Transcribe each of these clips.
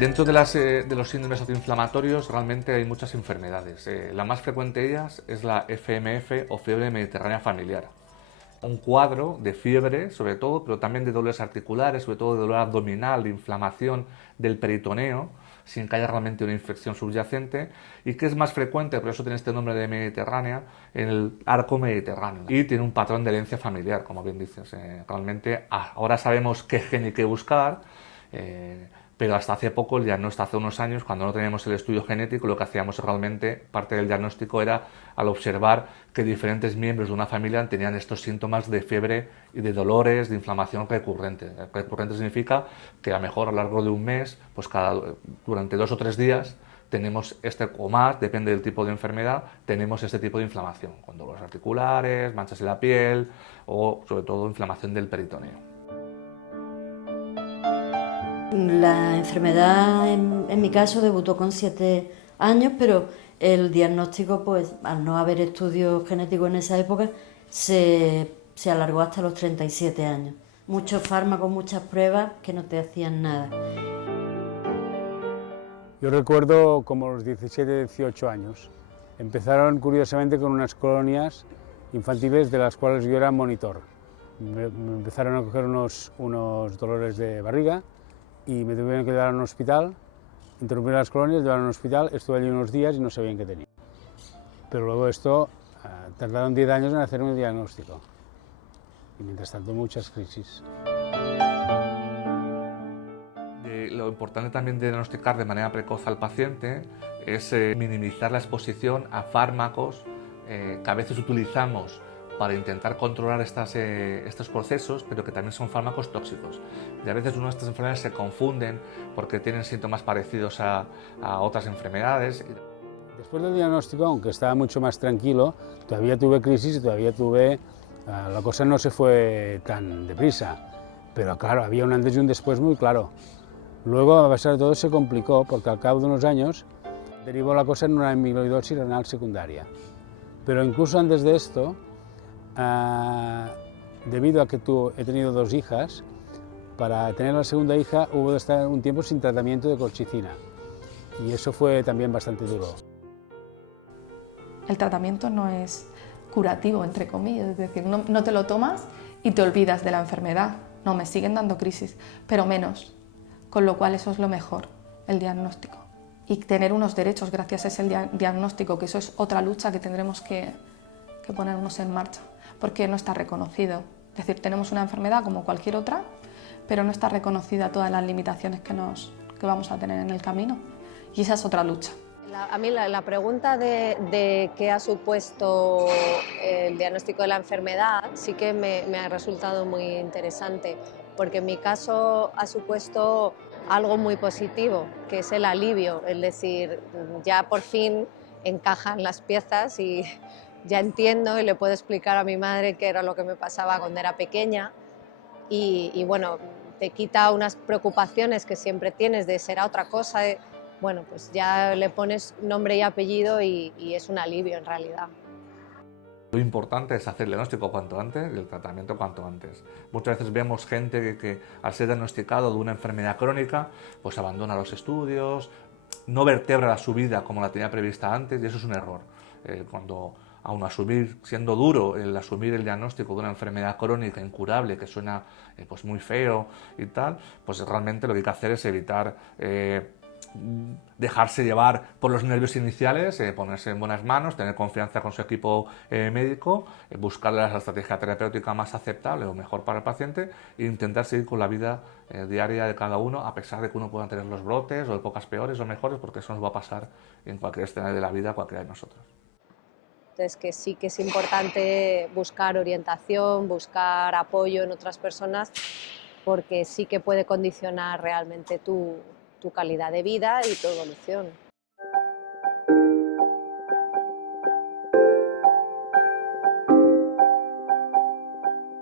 Dentro de los síndromes autoinflamatorios realmente hay muchas enfermedades. La más frecuente de ellas es la FMF o fiebre mediterránea familiar. Un cuadro de fiebre, sobre todo, pero también de dolores articulares, sobre todo de dolor abdominal, de inflamación del peritoneo, sin que haya realmente una infección subyacente, y que es más frecuente, por eso tiene este nombre de mediterránea, en el arco mediterráneo. Y tiene un patrón de herencia familiar, como bien dices. Realmente ahora sabemos qué gen y qué buscar, pero hasta hace poco, hasta hace unos años, cuando no teníamos el estudio genético, lo que hacíamos realmente, parte del diagnóstico era al observar que diferentes miembros de una familia tenían estos síntomas de fiebre y de dolores, de inflamación recurrente. Recurrente significa que a lo mejor a lo largo de un mes, pues durante 2 o 3 días, tenemos o más, depende del tipo de enfermedad, tenemos este tipo de inflamación, con dolores articulares, manchas en la piel o sobre todo inflamación del peritoneo. La enfermedad en mi caso debutó con 7 años, pero el diagnóstico, pues al no haber estudios genéticos en esa época, se alargó hasta los 37 años. Muchos fármacos, muchas pruebas que no te hacían nada. Yo recuerdo como a los 17, 18 años. Empezaron curiosamente con unas colonias infantiles de las cuales yo era monitor. Me empezaron a coger unos dolores de barriga y me tuvieron que llevar a un hospital, interrumpieron las colonias, llevaron a un hospital, estuve allí unos días y no sabían qué tenía. Pero luego tardaron 10 años en hacerme un diagnóstico y mientras tanto muchas crisis. Lo importante también de diagnosticar de manera precoz al paciente es minimizar la exposición a fármacos que a veces utilizamos para intentar controlar estos procesos, pero que también son fármacos tóxicos. Y a veces una de estas enfermedades se confunden porque tienen síntomas parecidos a otras enfermedades. Después del diagnóstico, aunque estaba mucho más tranquilo, todavía tuve crisis y todavía la cosa no se fue tan deprisa, pero claro, había un antes y un después muy claro. Luego, a pesar de todo, se complicó porque al cabo de unos años derivó la cosa en una amiloidosis renal secundaria. Pero incluso antes de esto, debido a que he tenido 2 hijas, para tener la segunda hija hubo de estar un tiempo sin tratamiento de colchicina y eso fue también bastante duro. El tratamiento no es curativo, entre comillas, es decir, no te lo tomas y te olvidas de la enfermedad. No, me siguen dando crisis, pero menos, con lo cual eso es lo mejor, el diagnóstico. Y tener unos derechos gracias a ese diagnóstico, que eso es otra lucha que tendremos que ponernos en marcha, porque no está reconocido. Es decir, tenemos una enfermedad como cualquier otra, pero no está reconocida todas las limitaciones que vamos a tener en el camino. Y esa es otra lucha. A mí la pregunta de qué ha supuesto el diagnóstico de la enfermedad sí que me ha resultado muy interesante, porque en mi caso ha supuesto algo muy positivo, que es el alivio, es decir, ya por fin encajan las piezas y ya entiendo y le puedo explicar a mi madre qué era lo que me pasaba cuando era pequeña y bueno, te quita unas preocupaciones que siempre tienes de será otra cosa. Bueno, pues ya le pones nombre y apellido y es un alivio en realidad. Lo importante es hacer el diagnóstico cuanto antes y el tratamiento cuanto antes. Muchas veces vemos gente que al ser diagnosticado de una enfermedad crónica, pues abandona los estudios, no vertebra su vida como la tenía prevista antes y eso es un error. Cuando aun siendo duro el asumir el diagnóstico de una enfermedad crónica incurable que suena pues muy feo y tal, pues realmente lo que hay que hacer es evitar dejarse llevar por los nervios iniciales, ponerse en buenas manos, tener confianza con su equipo médico, buscar la estrategia terapéutica más aceptable o mejor para el paciente e intentar seguir con la vida diaria de cada uno, a pesar de que uno pueda tener los brotes o épocas peores o mejores, porque eso nos va a pasar en cualquier escenario de la vida, cualquiera de nosotros. Entonces, que sí que es importante buscar orientación, buscar apoyo en otras personas, porque sí que puede condicionar realmente tu calidad de vida y tu evolución.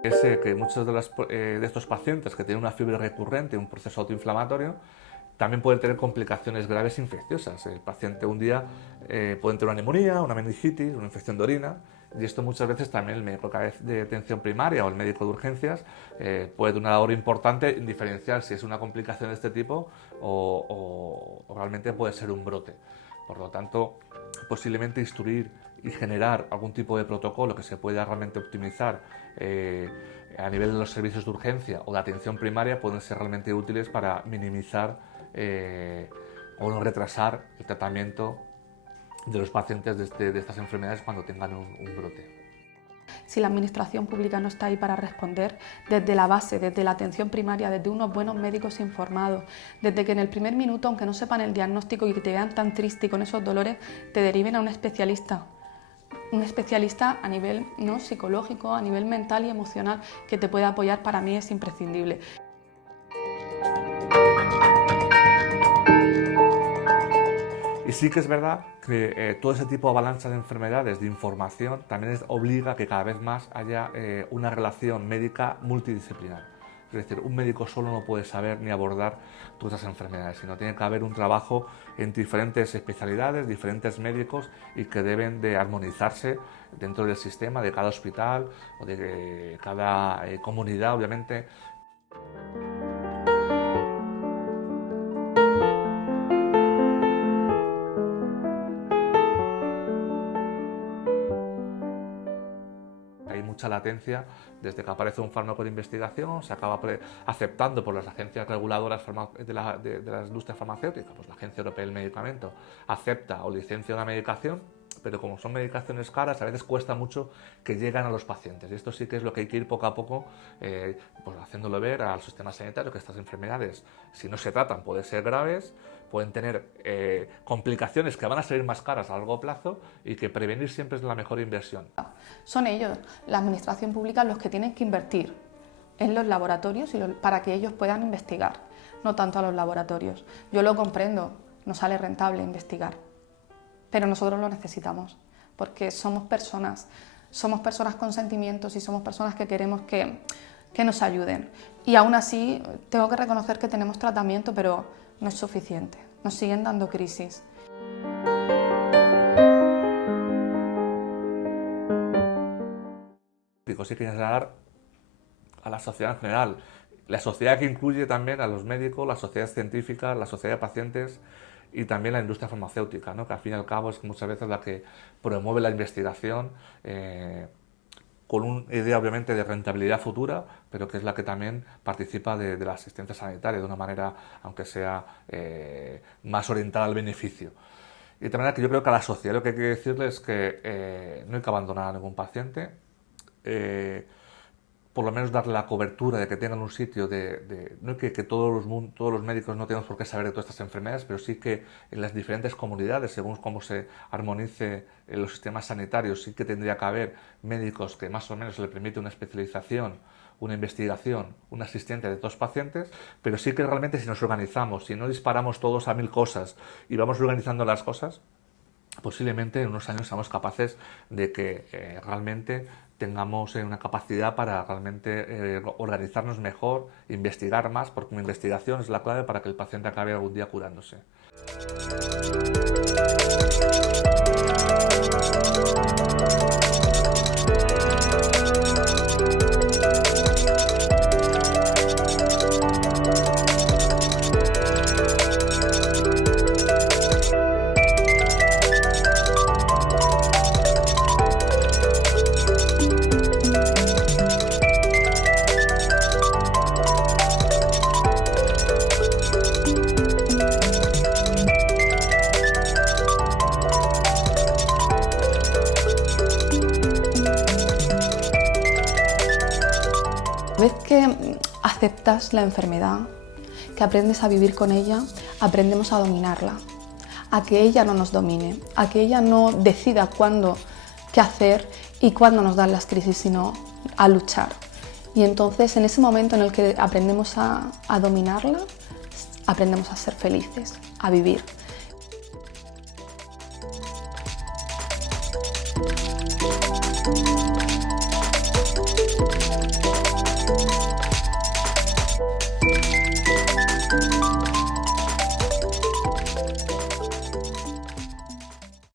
Es que muchos de estos pacientes que tienen una fiebre recurrente, un proceso autoinflamatorio, también pueden tener complicaciones graves infecciosas. El paciente un día puede tener una neumonía, una meningitis, una infección de orina Y esto muchas veces también el médico de atención primaria o el médico de urgencias puede tener una labor importante en diferenciar si es una complicación de este tipo o realmente puede ser un brote. Por lo tanto, posiblemente instruir y generar algún tipo de protocolo que se pueda realmente optimizar a nivel de los servicios de urgencia o de atención primaria pueden ser realmente útiles para minimizar o no retrasar el tratamiento de los pacientes de estas enfermedades cuando tengan un brote. Si la administración pública no está ahí para responder, desde la base, desde la atención primaria, desde unos buenos médicos informados, desde que en el primer minuto, aunque no sepan el diagnóstico y que te vean tan triste y con esos dolores, te deriven a un especialista a nivel ¿no? psicológico, a nivel mental y emocional, que te pueda apoyar, para mí es imprescindible. Y sí que es verdad que todo ese tipo de avalancha de enfermedades, de información, también obliga a que cada vez más haya una relación médica multidisciplinar. Es decir, un médico solo no puede saber ni abordar todas esas enfermedades, sino tiene que haber un trabajo entre diferentes especialidades, diferentes médicos y que deben de armonizarse dentro del sistema de cada hospital o de cada comunidad, obviamente. Hay mucha latencia desde que aparece un fármaco de investigación, se acaba aceptando por las agencias reguladoras de la industria farmacéutica, pues la Agencia Europea del Medicamento acepta o licencia una medicación, pero como son medicaciones caras, a veces cuesta mucho que lleguen a los pacientes. Y esto sí que es lo que hay que ir poco a poco pues haciéndolo ver al sistema sanitario, que estas enfermedades, si no se tratan, pueden ser graves, pueden tener complicaciones que van a salir más caras a largo plazo y que prevenir siempre es la mejor inversión. Son ellos, la administración pública, los que tienen que invertir en los laboratorios para que ellos puedan investigar, no tanto a los laboratorios. Yo lo comprendo, no sale rentable investigar, pero nosotros lo necesitamos porque somos personas con sentimientos y somos personas que queremos que nos ayuden. Y aún así tengo que reconocer que tenemos tratamiento, pero no es suficiente, nos siguen dando crisis. Sí que dar a la sociedad en general, la sociedad que incluye también a los médicos, las sociedades científicas, la sociedad de pacientes y también la industria farmacéutica, ¿no? Que al fin y al cabo es muchas veces la que promueve la investigación con una idea obviamente de rentabilidad futura, pero que es la que también participa de la asistencia sanitaria de una manera, aunque sea más orientada al beneficio. Y de manera que yo creo que a la sociedad lo que hay que decirles es que no hay que abandonar a ningún paciente, por lo menos darle la cobertura de que tengan un sitio no que todos los médicos no tengan por qué saber de todas estas enfermedades, pero sí que en las diferentes comunidades, según cómo se armonice en los sistemas sanitarios, sí que tendría que haber médicos que más o menos le permite una especialización, una investigación, un asistente de todos los pacientes, pero sí que realmente si nos organizamos, si no disparamos todos a 1000 cosas y vamos organizando las cosas, posiblemente en unos años seamos capaces de que realmente tengamos una capacidad para realmente organizarnos mejor, investigar más, porque la investigación es la clave para que el paciente acabe algún día curándose. Una vez que aceptas la enfermedad, que aprendes a vivir con ella, aprendemos a dominarla, a que ella no nos domine, a que ella no decida cuándo, qué hacer y cuándo nos dan las crisis, sino a luchar. Y entonces, en ese momento en el que aprendemos a dominarla, aprendemos a ser felices, a vivir.